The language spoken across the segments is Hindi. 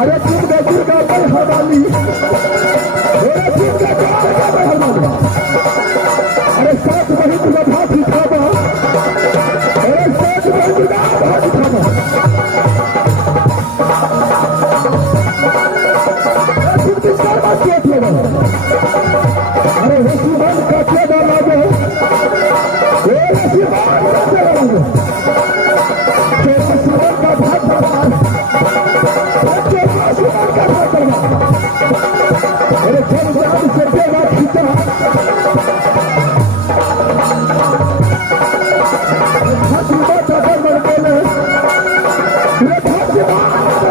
अरे तुम देखिए का मैं हमारी अरे तुम देखिए का मैं हमारी अरे साथ वही तुम्हें भाग उठाना अरे साथ वही तुम्हें भाग उठाना तुम किसका बात किया था अरे रसीमान का क्या डाला है ये रसीमान का क्या डाला है रसीमान का भाग डाला अरे जब जब से देगा खींचा भाजपा का बल बोले ये भाजपा का बल बोले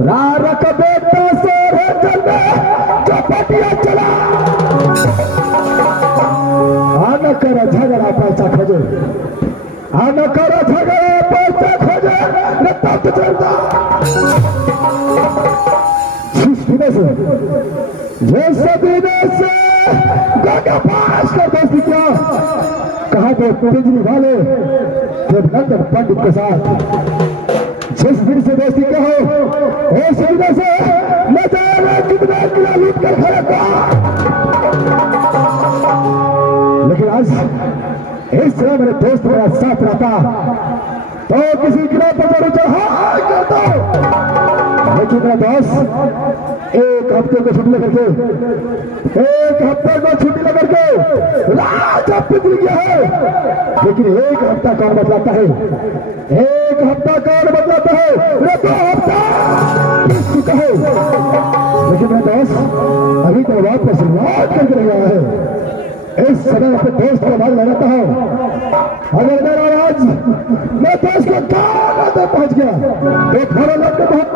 रारक बेटा से चौपटिया चला आना कर झगड़ा पैसा खोजे आना कर झगड़ा पैसा खोजे न तब चलता से गागा पास कर दोस्ती क्या कहा तो बिजली वाले जब लंदन पंडित के साथ जिस दिन से दोस्ती क्या हो उस दिन से नजारा कितना किला लूट कर खड़ा लेकिन आज इस तरह मेरे दोस्त मेरा साथ रहता तो किसी गिरा पर जरूर चढ़ा करता लेकिन मेरा दोस्त एक हफ्ते को छुट्टी लेकर के रात बिगड़ गया है लेकिन एक हफ्ता कौन बदलाता है एक हफ्ता कौन बदलाता है 2 हफ्ता बीत चुका है लेकिन मेरा दोस्त अभी तो बात पर शुरुआत करके रह गया है इस समय अपने दोस्त को आवाज लगाता हूं अगर मेरा आवाज मैं दोस्त को कहां तक पहुंच गया एक खड़ा लगता बहुत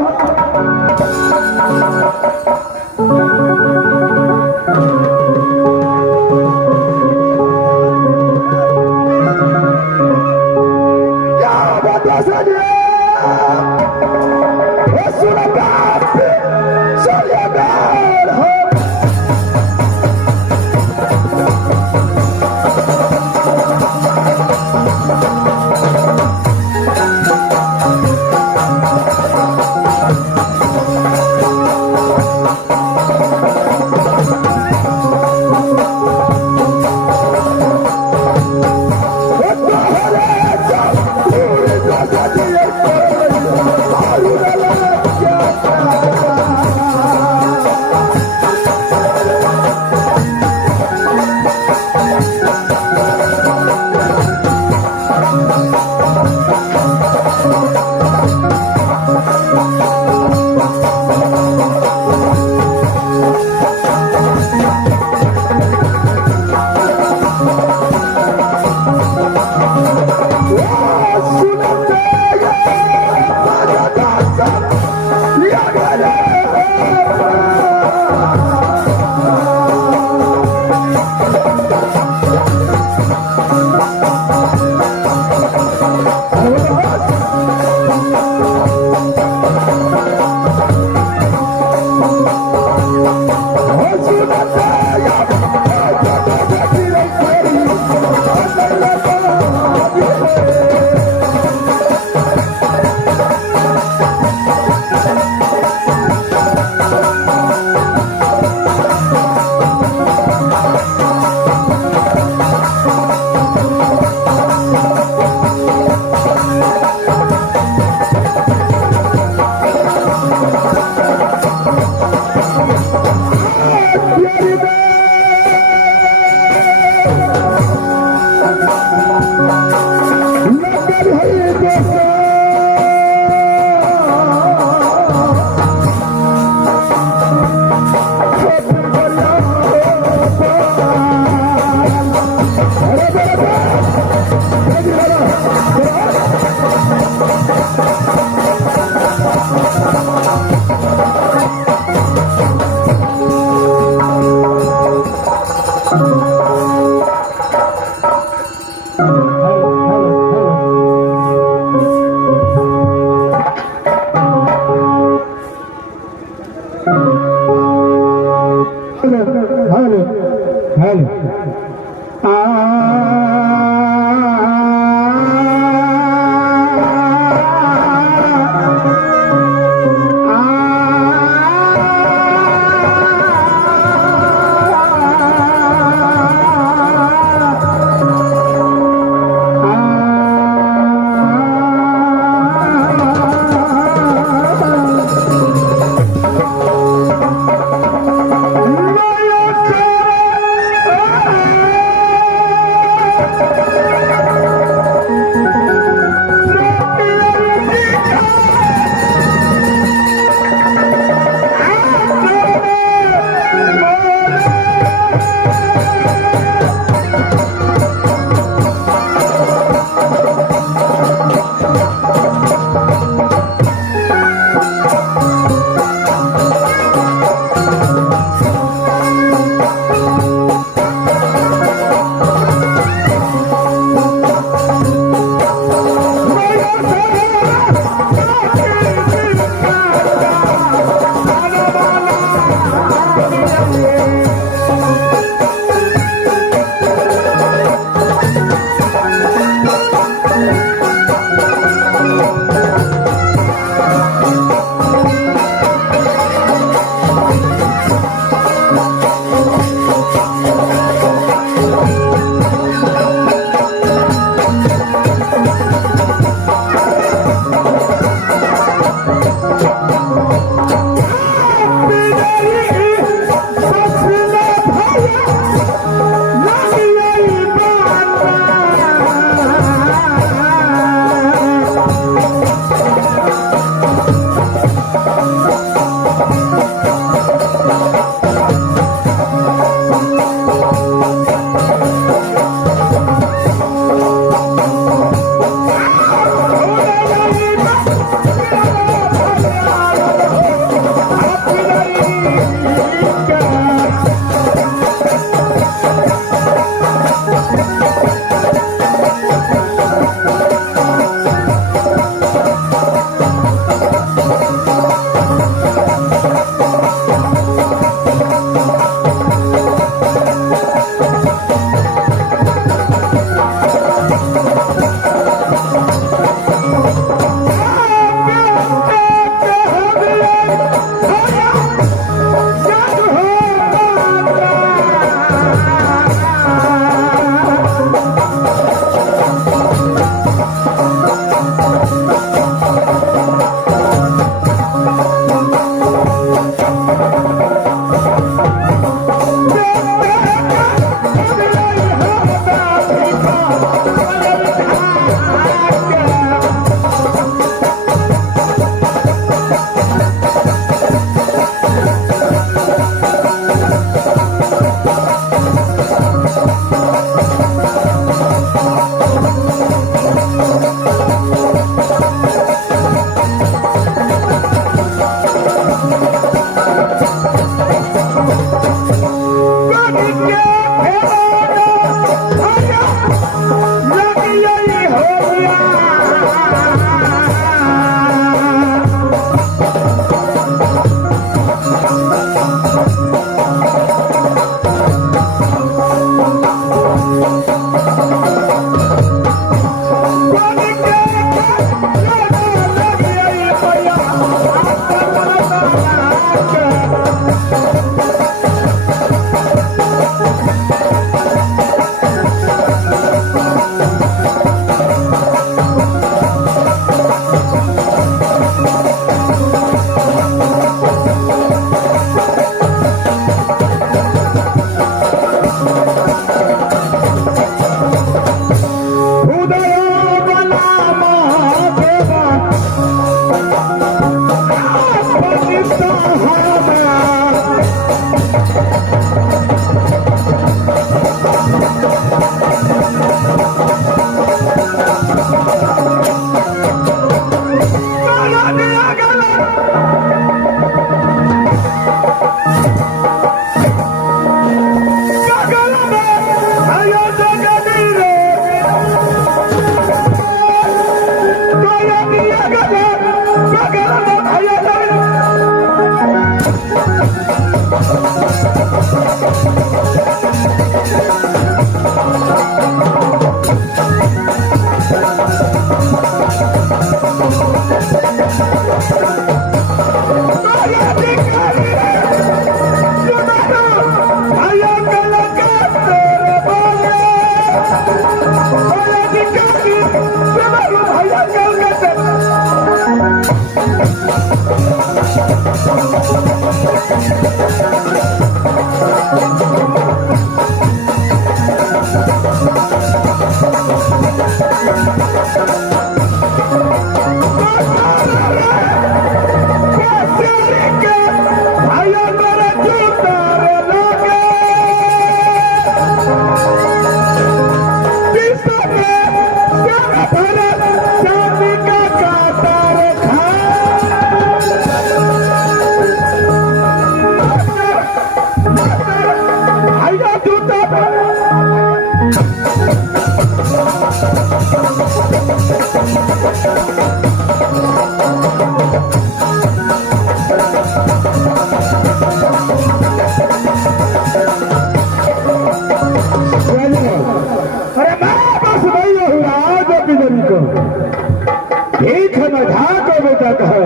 ठीक है मैं ढाको बेटा कहे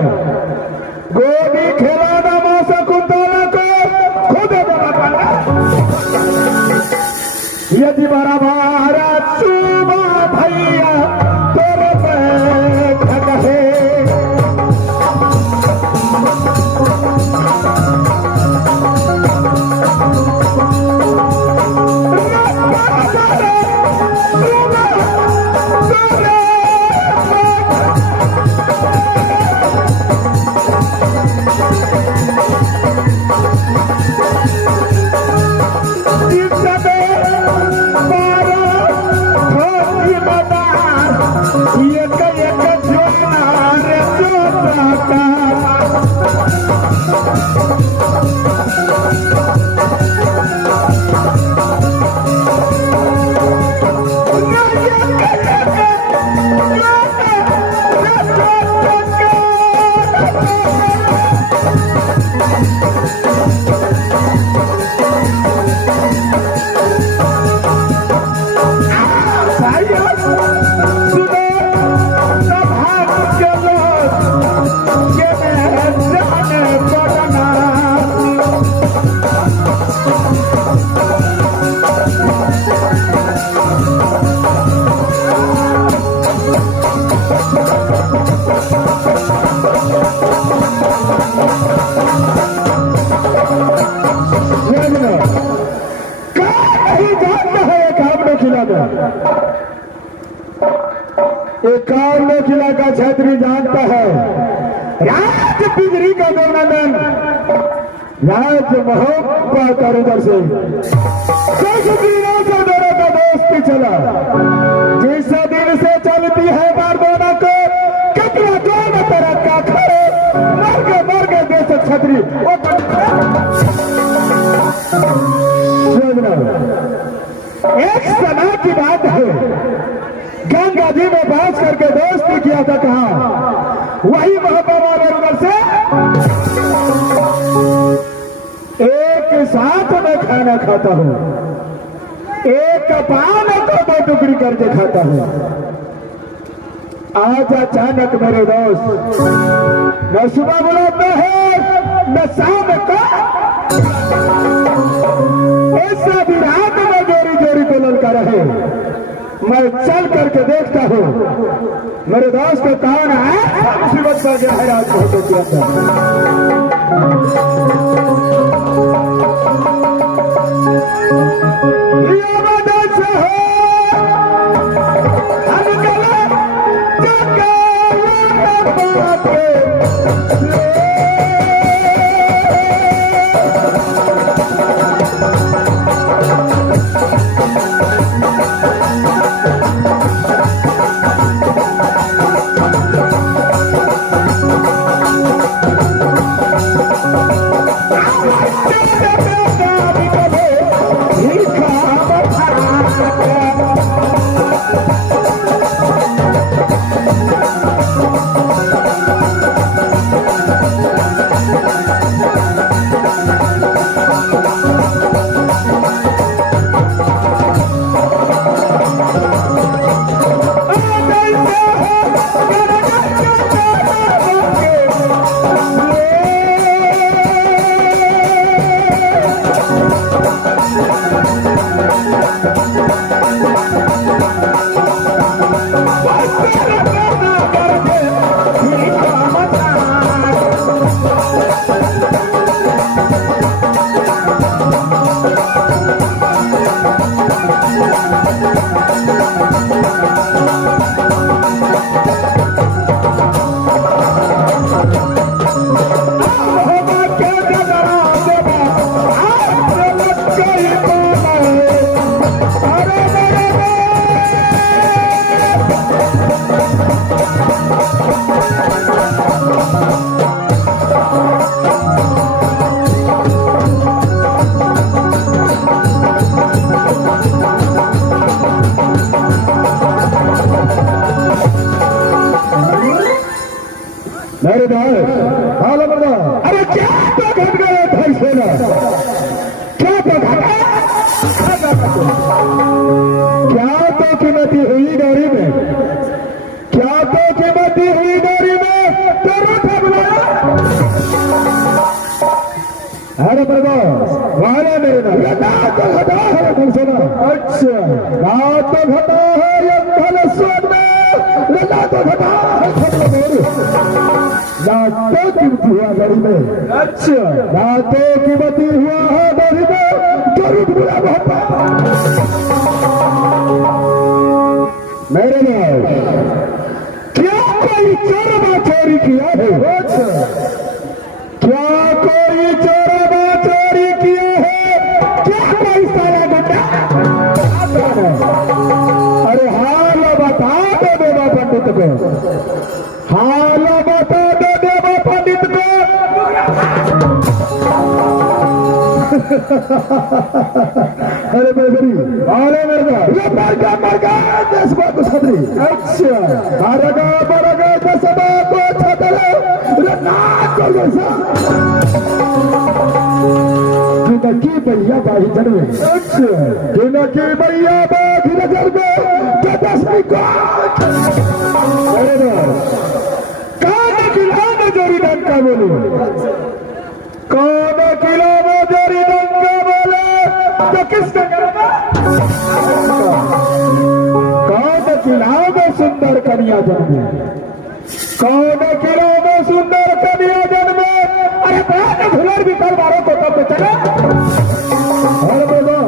गोदी खिलाना मासा कुंताला को खुद बना यदि बड़ा भारत सुबह भैया तोरे पे खड़े एकावनो जिला का छात्री जानता है राज पिंजरी का गवर्नर राज महोत्पा कारीगर से दोनों का दोस्ती चला जिस दिन से चलती है बारदोना को कपड़ा दोनों तरह का खड़े मर गए देश छतरी एक समय की बात है गंगा जी में बात करके दोस्ती किया था कहा वही मोहब्बत से एक साथ में खाना खाता हूँ एक पान को मैं टुकड़ी करके खाता हूँ आज अचानक मेरे दोस्त न सुबह बुलाता है न शाम को ऐसा भी रात में जोरी जोरी को ललका रहे मैं चल करके देखता हूँ मेरे दोस्त को कौन है मुसीबत पर गया है रात फोटो के अंदर मेरे भाई हाल मरना। अरे क्या तो घट गया भाई सेना, क्या तो घटा, क्या तो कीमती हुई गाड़ी में, क्या तो कीमती हुई गाड़ी में तेरे था बुलाया। अरे बरबास वाला मेरे ना तो घटा है भाई सेना। अच्छा ना तो घटा है ये धन सोच में, ना तो घटा है नाते कीमती हुआ गाड़ी में। अच्छा नाते कीमती हुआ है गाड़ी में, जरूर बुला बहुत मेरे भाई। क्या कोई चोरबा चोरी किया है? अच्छा क्या कोई चोरबा चोरी किया है? क्या कोई सारा गड्ढा? अरे हाल बता दो देवा पंडित को, हाल बता दो देवा पंडित को। अरे बेबरी अरे मेरा मरगा दस बात छतरी। अच्छा मरगा दस बात छतरे नाक कर वैसा की भैया बाही जन्मे। अच्छा की भैया बाही जन्मे दसवीं को कौन किला में जोरी डंका बोलो, कौन किला में जोरी डंका बोले तो किसका करेगा? कौन किला में सुंदर कन्या जन्मे, कौन किला में सुंदर कन्या जन्मे। अरे बहुत घुलर भी कर मारो तो तब चले। और बोलो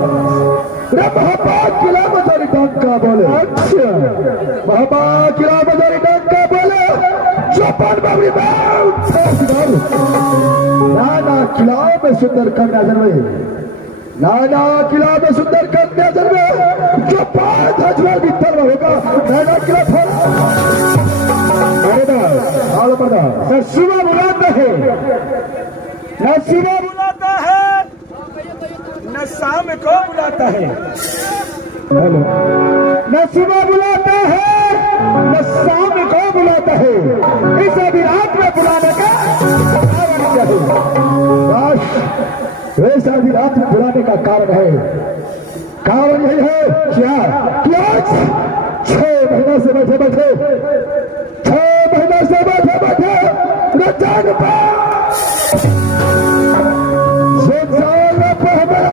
रे महापात किला में जोरी डंका बोले। अच्छा महापात किला में जोरी डंका बोले चौपन बाबरी नाना किलाओं में सुंदर कन्या जन्मे, नाना किला में सुंदर कन्या जन्मे जो पांच हजार भीतर होगा नाना किला थोड़ा। हाल पड़ा न सुबह बुलाता है, न सुबह बुलाता है, न शाम को बुलाता है। हेलो न सुबह बुलाता है, न शाम को बुलाता है, इस अभी रात में बुलाने का चाहिए। वैसा भी रात में बुलाने का कारण है, कारण यही है क्या कि आज 6 महीना से बैठे बैठे 6 महीना से बैठे बैठे रजान पर